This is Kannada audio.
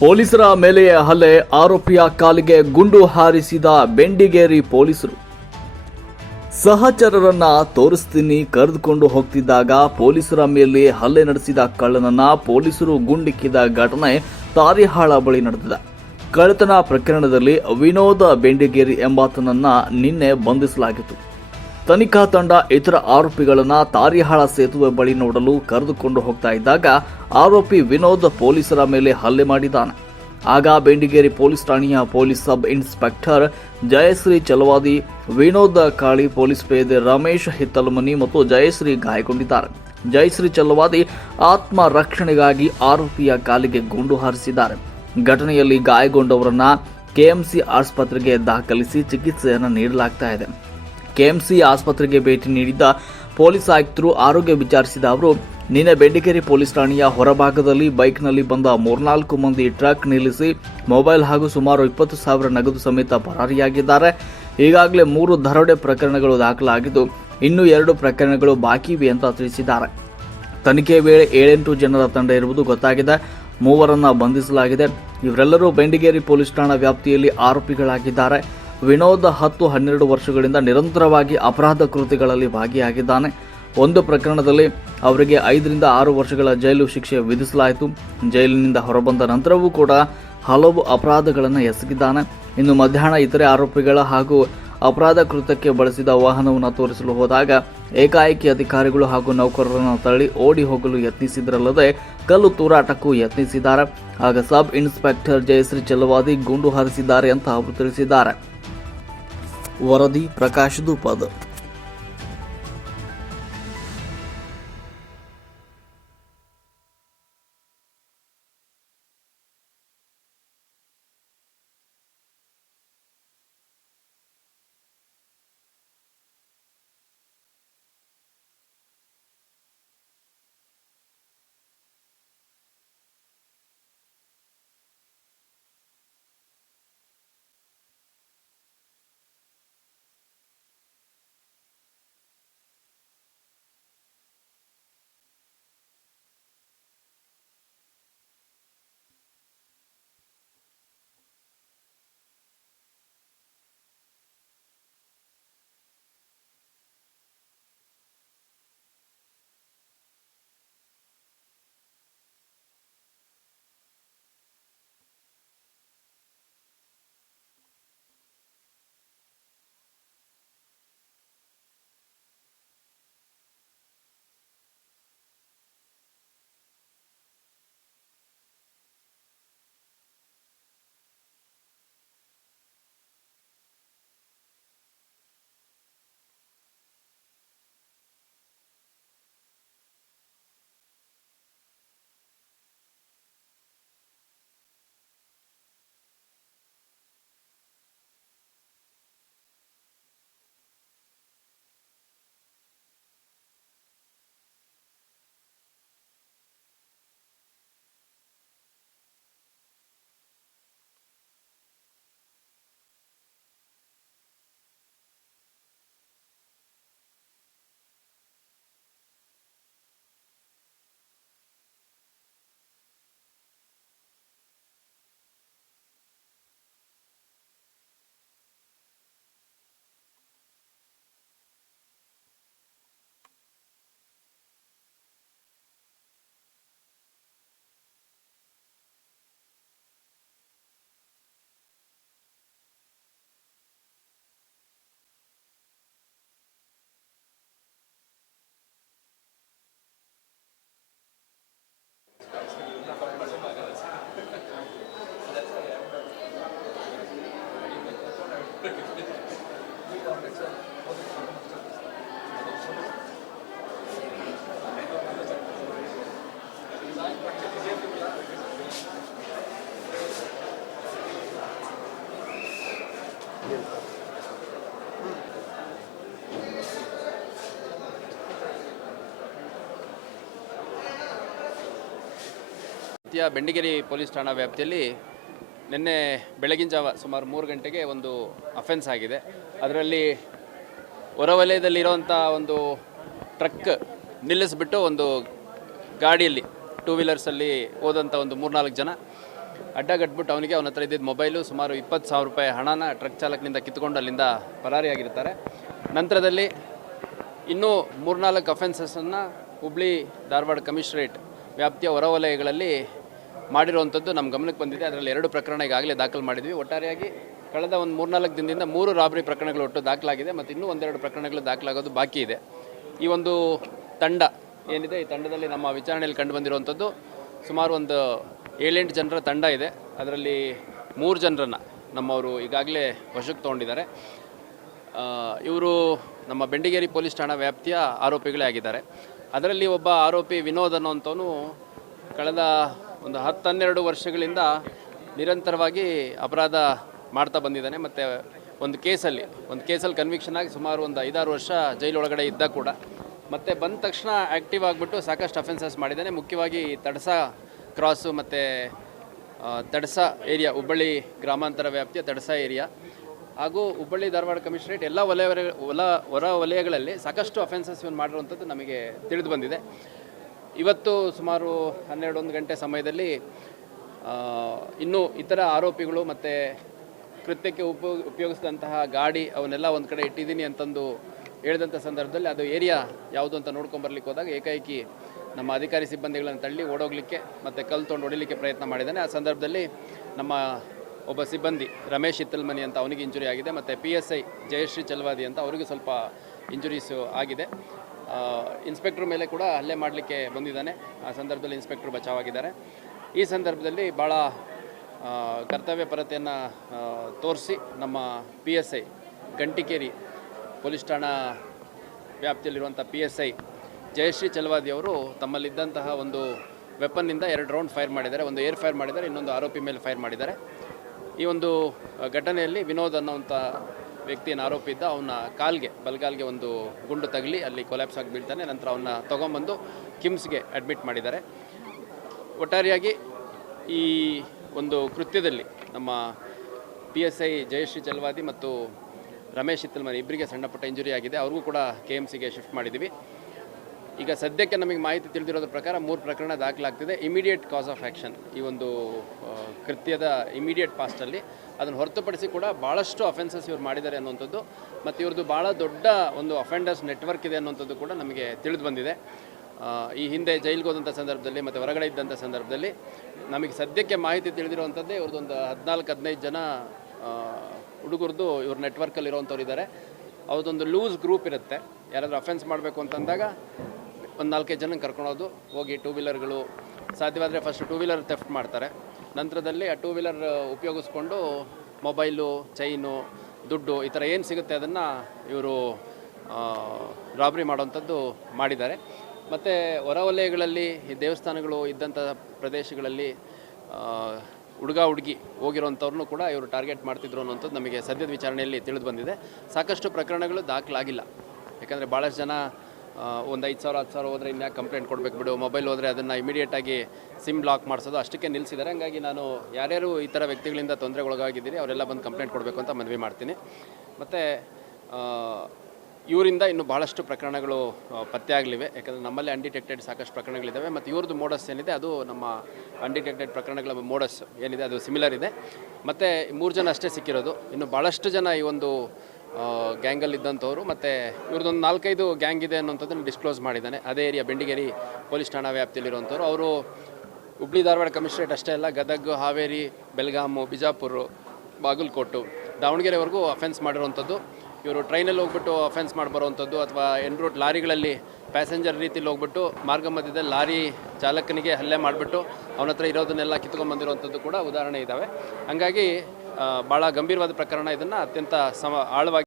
ಪೊಲೀಸರ ಮೇಲೆ ಹಲ್ಲೆ, ಆರೋಪಿಯ ಕಾಲಿಗೆ ಗುಂಡು ಹಾರಿಸಿದ ಬೆಂಡಿಗೇರಿ ಪೊಲೀಸರು. ಸಹಚರರನ್ನ ತೋರಿಸ್ತೀನಿ ಕರೆದುಕೊಂಡು ಹೋಗ್ತಿದ್ದಾಗ ಪೊಲೀಸರ ಮೇಲೆ ಹಲ್ಲೆ ನಡೆಸಿದ ಕಳ್ಳನನ್ನ ಪೊಲೀಸರು ಗುಂಡಿಕ್ಕಿದ ಘಟನೆ ತಾರಿಹಾಳ ಬಳಿ ನಡೆದಿದೆ. ಕಳ್ಳತನ ಪ್ರಕರಣದಲ್ಲಿ ವಿನೋದ ಬೆಂಡಿಗೇರಿ ಎಂಬಾತನನ್ನ ನಿನ್ನೆ ಬಂಧಿಸಲಾಗಿತ್ತು. ತನಿಖಾ ತಂಡ ಇತರ ಆರೋಪಿಗಳನ್ನ ತಾರಿಹಾಳ ಸೇತುವೆ ಬಳಿ ನೋಡಲು ಕರೆದುಕೊಂಡು ಹೋಗ್ತಾ ಇದ್ದಾಗ ಆರೋಪಿ ವಿನೋದ್ ಪೊಲೀಸರ ಮೇಲೆ ಹಲ್ಲೆ ಮಾಡಿದ್ದಾನೆ. ಆಗ ಬೆಂಡಿಗೇರಿ ಪೊಲೀಸ್ ಠಾಣೆಯ police sub inspector Jayashree Chalavadi, Vinod Kali police ಪೇದೆ ರಮೇಶ್ ಹಿತ್ತಲಮನಿ ಮತ್ತು ಜಯಶ್ರೀ ಗಾಯಗೊಂಡಿದ್ದಾರೆ. ಜಯಶ್ರೀ ಚಲವಾದಿ ಆತ್ಮ ರಕ್ಷಣೆಗಾಗಿ ಆರೋಪಿಯ ಕಾಲಿಗೆ ಗುಂಡು ಹಾರಿಸಿದ್ದಾರೆ. ಘಟನೆಯಲ್ಲಿ ಗಾಯಗೊಂಡವರನ್ನ ಕೆಎಂಸಿ ಆಸ್ಪತ್ರೆಗೆ ದಾಖಲಿಸಿ ಚಿಕಿತ್ಸೆಯನ್ನು ನೀಡಲಾಗ್ತಾ ಇದೆ. ಕೆಎಂಸಿ ಆಸ್ಪತ್ರೆಗೆ ಭೇಟಿ ನೀಡಿದ್ದ ಪೊಲೀಸ್ ಆಯುಕ್ತರು ಆರೋಗ್ಯ ವಿಚಾರಿಸಿದ ಅವರು ನಿನ್ನೆ ಬೆಂಡಿಗೇರಿ ಪೊಲೀಸ್ ಠಾಣೆಯ ಹೊರಭಾಗದಲ್ಲಿ ಬೈಕ್ನಲ್ಲಿ ಬಂದ ಮೂರ್ನಾಲ್ಕು ಮಂದಿ ಟ್ರಕ್ ನಿಲ್ಲಿಸಿ ಮೊಬೈಲ್ ಹಾಗೂ ಸುಮಾರು ಇಪ್ಪತ್ತು ಸಾವಿರ ನಗದು ಸಮೇತ ಪರಾರಿಯಾಗಿದ್ದಾರೆ. ಈಗಾಗಲೇ ಮೂರು ದರೋಡೆ ಪ್ರಕರಣಗಳು ದಾಖಲಾಗಿದ್ದು, ಇನ್ನೂ ಎರಡು ಪ್ರಕರಣಗಳು ಬಾಕಿ ಇವೆ ಅಂತ ತಿಳಿಸಿದ್ದಾರೆ. ತನಿಖೆ ವೇಳೆ ಏಳೆಂಟು ಜನರ ತಂಡ ಇರುವುದು ಗೊತ್ತಾಗಿದೆ. ಮೂವರನ್ನ ಬಂಧಿಸಲಾಗಿದೆ. ಇವರೆಲ್ಲರೂ ಬೆಂಡಿಗೇರಿ ಪೊಲೀಸ್ ಠಾಣಾ ವ್ಯಾಪ್ತಿಯಲ್ಲಿ ಆರೋಪಿಗಳಾಗಿದ್ದಾರೆ. ವಿನೋದ್ ಹತ್ತು ಹನ್ನೆರಡು ವರ್ಷಗಳಿಂದ ನಿರಂತರವಾಗಿ ಅಪರಾಧ ಕೃತಿಗಳಲ್ಲಿ ಭಾಗಿಯಾಗಿದ್ದಾನೆ. ಒಂದು ಪ್ರಕರಣದಲ್ಲಿ ಅವರಿಗೆ ಐದರಿಂದ ಆರು ವರ್ಷಗಳ ಜೈಲು ಶಿಕ್ಷೆ ವಿಧಿಸಲಾಯಿತು. ಜೈಲಿನಿಂದ ಹೊರಬಂದ ನಂತರವೂ ಕೂಡ ಹಲವು ಅಪರಾಧಗಳನ್ನು ಎಸಗಿದ್ದಾನೆ. ಇನ್ನು ಮಧ್ಯಾಹ್ನ ಇತರೆ ಆರೋಪಿಗಳ ಹಾಗೂ ಅಪರಾಧ ಕೃತ್ಯಕ್ಕೆ ಬಳಸಿದ ವಾಹನವನ್ನು ತೋರಿಸಲು ಹೋದಾಗ ಏಕಾಏಕಿ ಅಧಿಕಾರಿಗಳು ಹಾಗೂ ನೌಕರರನ್ನು ತಳ್ಳಿ ಓಡಿ ಹೋಗಲು ಯತ್ನಿಸಿದ್ರಲ್ಲದೆ ಕಲ್ಲು ತೂರಾಟಕ್ಕೂ ಯತ್ನಿಸಿದ್ದಾರೆ. ಆಗ ಸಬ್ ಇನ್ಸ್ಪೆಕ್ಟರ್ ಜಯಶ್ರೀ ಚಲವಾದಿ ಗುಂಡು ಹಾರಿಸಿದ್ದಾರೆ ಅಂತ ಅವರು ತಿಳಿಸಿದ್ದಾರೆ. ವರದಿ ಪ್ರಕಾಶ್ ದೂಪದ್ ಬೆಂಡಿಗೇರಿ ಪೊಲೀಸ್ ಠಾಣಾ ವ್ಯಾಪ್ತಿಯಲ್ಲಿ ನಿನ್ನೆ ಬೆಳಗಿನ ಜಾವ ಸುಮಾರು ಮೂರು ಗಂಟೆಗೆ ಒಂದು ಅಫೆನ್ಸ್ ಆಗಿದೆ. ಅದರಲ್ಲಿ ಹೊರವಲಯದಲ್ಲಿರುವಂಥ ಒಂದು ಟ್ರಕ್ ನಿಲ್ಲಿಸ್ಬಿಟ್ಟು ಒಂದು ಗಾಡಿಯಲ್ಲಿ ಟೂ ವೀಲರ್ಸಲ್ಲಿ ಹೋದಂಥ ಒಂದು ಮೂರ್ನಾಲ್ಕು ಜನ ಅಡ್ಡಗಟ್ಬಿಟ್ಟು ಅವನಿಗೆ ಅವನ ಹತ್ರ ಇದ್ದಿದ್ದ ಮೊಬೈಲು ಸುಮಾರು ಇಪ್ಪತ್ತು ಸಾವಿರ ರೂಪಾಯಿ ಹಣನ ಟ್ರಕ್ ಚಾಲಕನಿಂದ ಕಿತ್ಕೊಂಡು ಅಲ್ಲಿಂದ ಪರಾರಿಯಾಗಿರ್ತಾರೆ. ನಂತರದಲ್ಲಿ ಇನ್ನೂ ಮೂರ್ನಾಲ್ಕು ಅಫೆನ್ಸಸ್ಸನ್ನು ಹುಬ್ಳಿ, ಧಾರವಾಡ ಕಮಿಷನರೇಟ್ ವ್ಯಾಪ್ತಿಯ ಹೊರವಲಯಗಳಲ್ಲಿ ಮಾಡಿರುವಂಥದ್ದು ನಮ್ಮ ಗಮನಕ್ಕೆ ಬಂದಿದೆ. ಅದರಲ್ಲಿ ಎರಡು ಪ್ರಕರಣ ಈಗಾಗಲೇ ದಾಖಲು ಮಾಡಿದ್ವಿ. ಒಟ್ಟಾರೆಯಾಗಿ ಕಳೆದ ಒಂದು ಮೂರ್ನಾಲ್ಕು ದಿನದಿಂದ ಮೂರು ರಾಬರಿ ಪ್ರಕರಣಗಳು ಒಟ್ಟು ದಾಖಲಾಗಿದೆ ಮತ್ತು ಇನ್ನೂ ಒಂದೆರಡು ಪ್ರಕರಣಗಳು ದಾಖಲಾಗೋದು ಬಾಕಿ ಇದೆ. ಈ ಒಂದು ತಂಡ ಏನಿದೆ? ಈ ತಂಡದಲ್ಲಿ ನಮ್ಮ ವಿಚಾರಣೆಯಲ್ಲಿ ಕಂಡು ಬಂದಿರುವಂಥದ್ದು ಸುಮಾರು ಒಂದು ಏಳೆಂಟು ಜನರ ತಂಡ ಇದೆ. ಅದರಲ್ಲಿ ಮೂರು ಜನರನ್ನು ನಮ್ಮವರು ಈಗಾಗಲೇ ವಶಕ್ಕೆ ತೊಗೊಂಡಿದ್ದಾರೆ. ಇವರು ನಮ್ಮ ಬೆಂಡಿಗೇರಿ ಪೊಲೀಸ್ ಠಾಣಾ ವ್ಯಾಪ್ತಿಯ ಆರೋಪಿಗಳೇ ಆಗಿದ್ದಾರೆ. ಅದರಲ್ಲಿ ಒಬ್ಬ ಆರೋಪಿ ವಿನೋದ್ ಅನ್ನೋಂಥವನು ಕಳೆದ ಒಂದು ಹತ್ತು ಹನ್ನೆರಡು ವರ್ಷಗಳಿಂದ ನಿರಂತರವಾಗಿ ಅಪರಾಧ ಮಾಡ್ತಾ ಬಂದಿದ್ದಾನೆ. ಮತ್ತು ಒಂದು ಕೇಸಲ್ಲಿ ಒಂದು ಕೇಸಲ್ಲಿ ಕನ್ವಿಕ್ಷನ್ ಆಗಿ ಸುಮಾರು ಒಂದು ಐದಾರು ವರ್ಷ ಜೈಲೊಳಗಡೆ ಇದ್ದ ಕೂಡ. ಮತ್ತು ಬಂದ ತಕ್ಷಣ ಆ್ಯಕ್ಟಿವ್ ಆಗಿಬಿಟ್ಟು ಸಾಕಷ್ಟು ಅಫೆನ್ಸಸ್ ಮಾಡಿದ್ದಾನೆ. ಮುಖ್ಯವಾಗಿ ತಡಸ ಕ್ರಾಸು ಮತ್ತು ತಡಸ ಏರಿಯಾ, ಹುಬ್ಬಳ್ಳಿ ಗ್ರಾಮಾಂತರ ವ್ಯಾಪ್ತಿಯ ತಡಸ ಏರಿಯಾ. ಹಾಗೂ ಹುಬ್ಬಳ್ಳಿ ಧಾರವಾಡ ಕಮಿಷನರೇಟ್ ಎಲ್ಲ ವಲಯ ಹೊಲ, ಹೊರ ವಲಯಗಳಲ್ಲಿ ಸಾಕಷ್ಟು ಅಫೆನ್ಸಸ್ ಇವನು ಮಾಡಿರುವಂಥದ್ದು ನಮಗೆ ತಿಳಿದು ಬಂದಿದೆ. ಇವತ್ತು ಸುಮಾರು ಹನ್ನೆರಡು ಒಂದು ಗಂಟೆ ಸಮಯದಲ್ಲಿ ಇನ್ನೂ ಇತರ ಆರೋಪಿಗಳು ಮತ್ತು ಕೃತ್ಯಕ್ಕೆ ಉಪಯೋಗ ಉಪಯೋಗಿಸಿದಂತಹ ಗಾಡಿ ಅವನ್ನೆಲ್ಲ ಒಂದು ಕಡೆ ಇಟ್ಟಿದ್ದೀನಿ ಅಂತಂದು ಹೇಳಿದಂಥ ಸಂದರ್ಭದಲ್ಲಿ ಅದು ಏರಿಯಾ ಯಾವುದು ಅಂತ ನೋಡ್ಕೊಂಬರ್ಲಿಕ್ಕೆ ಹೋದಾಗ ಏಕಾಏಕಿ ನಮ್ಮ ಅಧಿಕಾರಿ ಸಿಬ್ಬಂದಿಗಳನ್ನು ತಳ್ಳಿ ಓಡೋಗ್ಲಿಕ್ಕೆ ಮತ್ತು ಕಲ್ಲು ತೊಗೊಂಡು ಹೊಡಿಲಿಕ್ಕೆ ಪ್ರಯತ್ನ ಮಾಡಿದ್ದಾನೆ. ಆ ಸಂದರ್ಭದಲ್ಲಿ ನಮ್ಮ ಒಬ್ಬ ಸಿಬ್ಬಂದಿ ರಮೇಶ್ ಇತ್ತಲ್ಮನಿ ಅಂತ ಅವನಿಗೆ ಇಂಜುರಿ ಆಗಿದೆ ಮತ್ತು P S I Jayashree Chalavadi ಅಂತ ಅವರಿಗೆ ಸ್ವಲ್ಪ ಇಂಜುರೀಸು ಆಗಿದೆ. ಇನ್ಸ್ಪೆಕ್ಟ್ರ್ ಮೇಲೆ ಕೂಡ ಹಲ್ಲೆ ಮಾಡಲಿಕ್ಕೆ ಬಂದಿದ್ದಾನೆ. ಆ ಸಂದರ್ಭದಲ್ಲಿ ಇನ್ಸ್ಪೆಕ್ಟ್ರ್ ಬಚಾವಾಗಿದ್ದಾರೆ. ಈ ಸಂದರ್ಭದಲ್ಲಿ ಭಾಳ ಕರ್ತವ್ಯ ಪರತೆಯನ್ನು ತೋರಿಸಿ ನಮ್ಮ P S I Gantikeri police ಠಾಣಾ ವ್ಯಾಪ್ತಿಯಲ್ಲಿರುವಂಥ P S I Jayashree Chalavadi ಅವರು ತಮ್ಮಲ್ಲಿದ್ದಂತಹ ಒಂದು ವೆಪನ್ನಿಂದ ಎರಡು ರೌಂಡ್ ಫೈರ್ ಮಾಡಿದ್ದಾರೆ. ಒಂದು ಏರ್ ಫೈರ್ ಮಾಡಿದ್ದಾರೆ, ಇನ್ನೊಂದು ಆರೋಪಿ ಮೇಲೆ ಫೈರ್ ಮಾಡಿದ್ದಾರೆ. ಈ ಒಂದು ಘಟನೆಯಲ್ಲಿ ವಿನೋದ್ ಅನ್ನೋಂಥ ವ್ಯಕ್ತಿಯನ್ನು ಆರೋಪಿ ಇದ್ದ ಅವನ ಕಾಲ್ಗೆ, ಬಲ್ಗಾಲ್ಗೆ ಒಂದು ಗುಂಡು ತಗಲಿ, ಅಲ್ಲಿ ಕೊಲ್ಯಾಪ್ಸ್ ಆಗಿ ಬೀಳ್ತಾನೆ. ನಂತರ ಅವನ್ನ ತೊಗೊಂಬಂದು ಕಿಮ್ಸ್ಗೆ ಅಡ್ಮಿಟ್ ಮಾಡಿದ್ದಾರೆ. ಒಟ್ಟಾರೆಯಾಗಿ ಈ ಒಂದು ಕೃತ್ಯದಲ್ಲಿ ನಮ್ಮ P S I Jayashree Chalavadi ಮತ್ತು ರಮೇಶ್ ಇತ್ತಲ್ಮನಿ ಇಬ್ಬರಿಗೆ ಸಣ್ಣಪುಟ್ಟ ಇಂಜುರಿ ಆಗಿದೆ. ಅವ್ರಿಗೂ ಕೂಡ ಕೆ ಎಂ ಸಿಗೆ ಶಿಫ್ಟ್ ಮಾಡಿದ್ದೀವಿ. ಈಗ ಸದ್ಯಕ್ಕೆ ನಮಗೆ ಮಾಹಿತಿ ತಿಳಿದಿರೋದ್ರ ಪ್ರಕಾರ ಮೂರು ಪ್ರಕರಣ ದಾಖಲಾಗ್ತಿದೆ. ಇಮಿಡಿಯೇಟ್ ಕಾಸ್ ಆಫ್ ಆ್ಯಕ್ಷನ್ ಈ ಒಂದು ಕೃತ್ಯದ ಇಮಿಡಿಯೇಟ್ ಪಾಸ್ಟಲ್ಲಿ ಅದನ್ನು ಹೊರತುಪಡಿಸಿ ಕೂಡ ಭಾಳಷ್ಟು ಅಫೆನ್ಸಸ್ ಇವ್ರು ಮಾಡಿದ್ದಾರೆ ಅನ್ನುವಂಥದ್ದು. ಮತ್ತು ಇವ್ರದ್ದು ಭಾಳ ದೊಡ್ಡ ಒಂದು ಅಫೆಂಡರ್ಸ್ ನೆಟ್ವರ್ಕ್ ಇದೆ ಅನ್ನುವಂಥದ್ದು ಕೂಡ ನಮಗೆ ತಿಳಿದು ಬಂದಿದೆ. ಈ ಹಿಂದೆ ಜೈಲಿಗೆ ಹೋದಂಥ ಸಂದರ್ಭದಲ್ಲಿ ಮತ್ತು ಹೊರಗಡೆ ಇದ್ದಂಥ ಸಂದರ್ಭದಲ್ಲಿ ನಮಗೆ ಸದ್ಯಕ್ಕೆ ಮಾಹಿತಿ ತಿಳಿದಿರುವಂಥದ್ದೇ ಇವ್ರದ್ದೊಂದು ಹದಿನಾಲ್ಕು, ಹದಿನೈದು ಜನ ಹುಡುಗರದ್ದು ಇವ್ರ ನೆಟ್ವರ್ಕಲ್ಲಿ ಇರೋವಂಥವ್ರು ಇದ್ದಾರೆ ಅವ್ರದ್ದೊಂದು ಲೂಸ್ ಗ್ರೂಪ್ ಇರುತ್ತೆ. ಯಾರಾದರೂ ಅಫೆನ್ಸ್ ಮಾಡಬೇಕು ಅಂತಂದಾಗ ಒಂದು ನಾಲ್ಕೈದು ಜನ ಕರ್ಕೊಳೋದು ಹೋಗಿ ಟೂ ವೀಲರ್ಗಳು ಸಾಧ್ಯವಾದರೆ ಫಸ್ಟ್ ಟೂ ವೀಲರ್ ತೆಫ್ಟ್ ಮಾಡ್ತಾರೆ. ನಂತರದಲ್ಲಿ ಆ ಟೂ ವೀಲರ್ ಉಪಯೋಗಿಸ್ಕೊಂಡು ಮೊಬೈಲು ಚೈನು ದುಡ್ಡು ಈ ಥರ ಏನು ಸಿಗುತ್ತೆ ಅದನ್ನು ಇವರು ರಾಬ್ರಿ ಮಾಡೋವಂಥದ್ದು ಮಾಡಿದ್ದಾರೆ. ಮತ್ತು ಹೊರವಲಯಗಳಲ್ಲಿ ಈ ದೇವಸ್ಥಾನಗಳು ಇದ್ದಂಥ ಪ್ರದೇಶಗಳಲ್ಲಿ ಹುಡುಗ ಹುಡುಗಿ ಹೋಗಿರೋಂಥವ್ರನ್ನೂ ಕೂಡ ಇವರು ಟಾರ್ಗೆಟ್ ಮಾಡ್ತಿದ್ರು ಅನ್ನೋಂಥದ್ದು ನಮಗೆ ಸದ್ಯದ ವಿಚಾರಣೆಯಲ್ಲಿ ತಿಳಿದು ಬಂದಿದೆ. ಸಾಕಷ್ಟು ಪ್ರಕರಣಗಳು ದಾಖಲಾಗಿಲ್ಲ. ಯಾಕಂದರೆ ಭಾಳಷ್ಟು ಜನ ಒಂದು ಐದು ಸಾವಿರ ಹತ್ತು ಸಾವಿರ ಹೋದರೆ ಇನ್ಯಾಕೆ ಕಂಪ್ಲೇಂಟ್ ಕೊಡಬೇಕು ಬಿಡು. ಮೊಬೈಲ್ ಹೋದರೆ ಅದನ್ನು ಇಮಿಡಿಯೇಟಾಗಿ ಸಿಮ್ ಬ್ಲಾಕ್ ಮಾಡಿಸೋದು ಅಷ್ಟಕ್ಕೆ ನಿಲ್ಲಿಸಿದ್ದಾರೆ ಹಂಗಾಗಿ ನಾನು ಯಾರ್ಯಾರು ಈ ಥರ ವ್ಯಕ್ತಿಗಳಿಂದ ತೊಂದರೆಗೊಳಗಾಗಿದ್ದೀರಿ, ಅವರೆಲ್ಲ ಬಂದು ಕಂಪ್ಲೇಂಟ್ ಕೊಡಬೇಕು ಅಂತ ಮನವಿ ಮಾಡ್ತೀನಿ. ಮತ್ತು ಇವರಿಂದ ಇನ್ನು ಭಾಳಷ್ಟು ಪ್ರಕರಣಗಳು ಪತ್ತೆ ಆಗಲಿವೆ. ಯಾಕಂದರೆ ನಮ್ಮಲ್ಲಿ ಅನ್ಡಿಟೆಕ್ಟೆಡ್ ಸಾಕಷ್ಟು ಪ್ರಕರಣಗಳಿದ್ದಾವೆ ಮತ್ತು ಇವ್ರದ್ದು ಮೋಡಸ್ ಏನಿದೆ, ಅದು ನಮ್ಮ ಅನ್ಡಿಟೆಕ್ಟೆಡ್ ಪ್ರಕರಣಗಳ ಮೋಡಸ್ ಏನಿದೆ, ಅದು ಸಿಮಿಲರ್ ಇದೆ. ಮತ್ತು ಮೂರು ಜನ ಅಷ್ಟೇ ಸಿಕ್ಕಿರೋದು. ಇನ್ನು ಭಾಳಷ್ಟು ಜನ ಈ ಒಂದು ಗ್ಯಾಂಗಲ್ಲಿ ಇದ್ದಂಥವ್ರು ಮತ್ತು ಇವ್ರದ್ದೊಂದು ನಾಲ್ಕೈದು ಗ್ಯಾಂಗ್ ಇದೆ ಅನ್ನೋಂಥದ್ದನ್ನು ಡಿಸ್ಕ್ಲೋಸ್ ಮಾಡಿದ್ದಾನೆ. ಅದೇ ಏರಿಯಾ ಬೆಂಡಿಗೇರಿ ಪೊಲೀಸ್ ಠಾಣಾ ವ್ಯಾಪ್ತಿಯಲ್ಲಿರುವಂಥವ್ರು. ಅವರು ಹುಬ್ಳಿ ಧಾರವಾಡ ಕಮಿಷನರೇಟ್ ಅಷ್ಟೇ ಅಲ್ಲ, ಗದಗ, ಹಾವೇರಿ ಬೆಲ್ಗಾಮು ಬಿಜಾಪುರ, ಬಾಗಲಕೋಟು, ದಾವಣಗೆರೆವರೆಗೂ ಅಫೆನ್ಸ್ ಮಾಡಿರುವಂಥದ್ದು. ಇವರು ಟ್ರೈನಲ್ಲಿ ಹೋಗ್ಬಿಟ್ಟು ಅಫೆನ್ಸ್ ಮಾಡಿ ಬರುವಂಥದ್ದು ಅಥವಾ ಎನ್ ರೂಟ್ ಲಾರಿಗಳಲ್ಲಿ ಪ್ಯಾಸೆಂಜರ್ ರೀತಿಲಿ ಹೋಗ್ಬಿಟ್ಟು ಮಾರ್ಗ ಮಧ್ಯದಲ್ಲಿ ಲಾರಿ ಚಾಲಕನಿಗೆ ಹಲ್ಲೆ ಮಾಡಿಬಿಟ್ಟು ಅವನ ಹತ್ರ ಇರೋದನ್ನೆಲ್ಲ ಕಿತ್ಕೊಂಡ್ಬಂದಿರುವಂಥದ್ದು ಕೂಡ ಉದಾಹರಣೆ ಇದ್ದಾವೆ ಹಂಗಾಗಿ ಭಾಳ ಗಂಭೀರವಾದ ಪ್ರಕರಣ ಇದನ್ನು ಅತ್ಯಂತ ಸಮ ಆಳವಾಗಿ